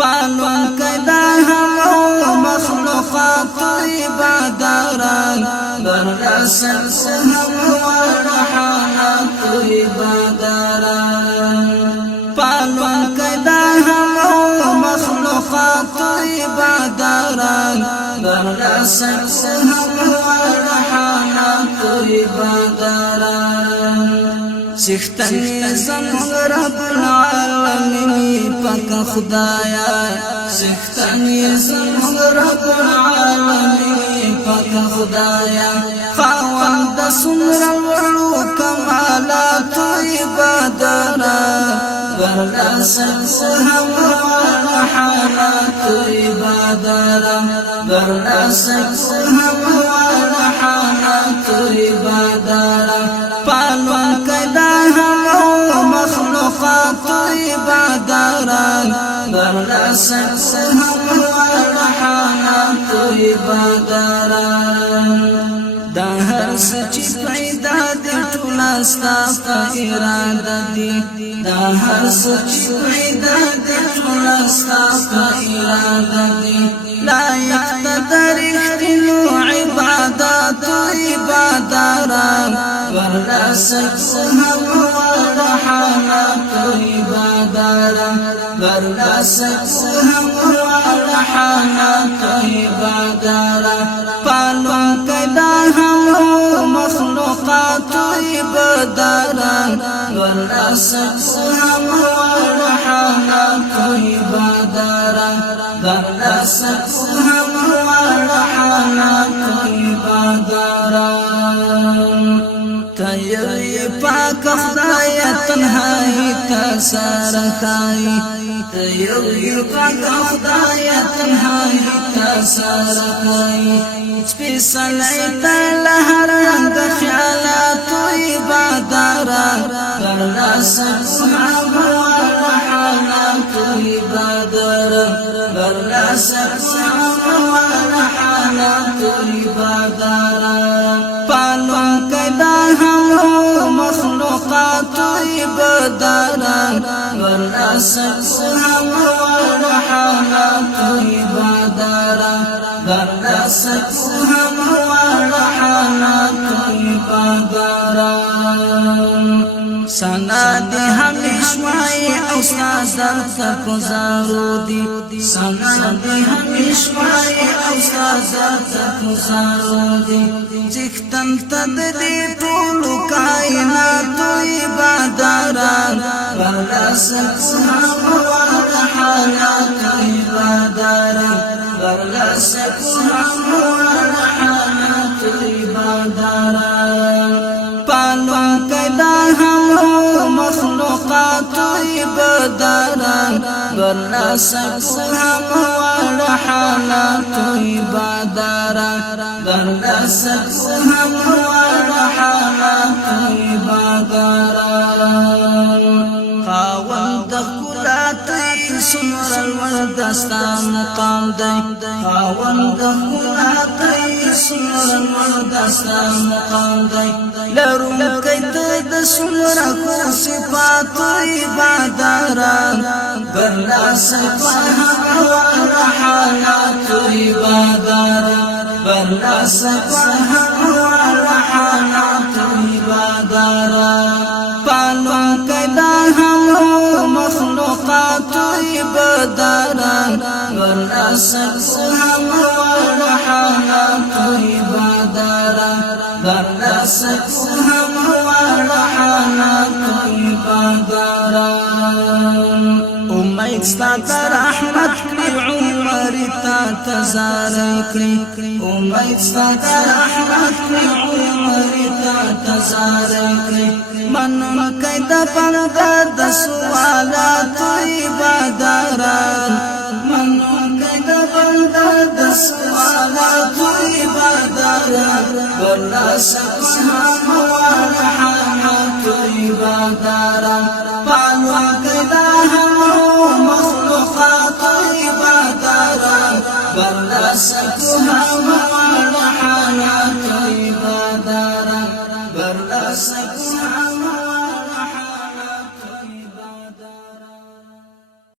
پالون کدا هم مخلوقات عباداران برلاسن سهم ورحانات عباداران پالون کدا هم مخلوقات عباداران برلاسن سهم ورحانات عباداران سختنی زمون رب العالمین پاک خدایا سختنی زمون رب العالمین پاک خدایا خاوند سمر ورلو کمالات عبادارا برلاسن سهم ورحانات عبادارا برلاسن سهم ورحانات عبادارا پالون کدا هم مخلوقات عباداران برلاسن سهم ورحانات عباداران دا هر سچی پیدا دی ټولا ستا په اراده دی دا هر سچی پیدا دی ټولا ستا په اراده دی لایق تدریختنو عبادات عباداران برلاسن سهم ورحانات عباداران برلاسن سهم ورحانات عباداران پالون کدا هم مخلوقات عباداران برلاسن سهم ورحانات عباداران برلاسن سهم ورحانات عباداران تیوی پاک خدای تنهایی تسارخائی تیوی پاک خدای تنهایی تسارخائی سپیسلی تلہر رنگ خیالات عباداران برلاسن سهم ورحانات عباداران برلاسن سهم ورحانات عباداران پالون کدا هم مخلوقات عباداران برلاسن سهم ورحانات عباداران برلاسن سهم ورحانات عباداران سنا دی همیشوائی او سازر تکوزارو دی سنا دی همیشوائی او سازر تکوزارو دی چکتن تد دی طولو کائنات عباداران برلاسن سهم ورحانات عباداران برلاسن سهم ورحانات عباداران پالون کدا هم مخلوقات عباداران برلاسن سهم ورحانات عباداران برلاسن سهم ورحانات عباداران خاوند خلاتي سمر الوردستا مقام دی خاوند خلاتي سمر الوردستا مقام دی لرم کید د سمر کو صفات عباداران برلاسن سهم ورحانات عباداران برلاسن سهم ورحانات عباداران پالون کدا هم مخلوقات عباداران برلاسن سهم ورحانات عباداران برلاسن سهم ورحانات عباداران امید ستا رحمت کړي عمر تا تزار کړي امید ستا رحمت کړي عمر تا تزار کړي من کید بندا د سوالات عباداران من کید بندا د سوالات عباداران برلاسن سهم ورحانات عباداران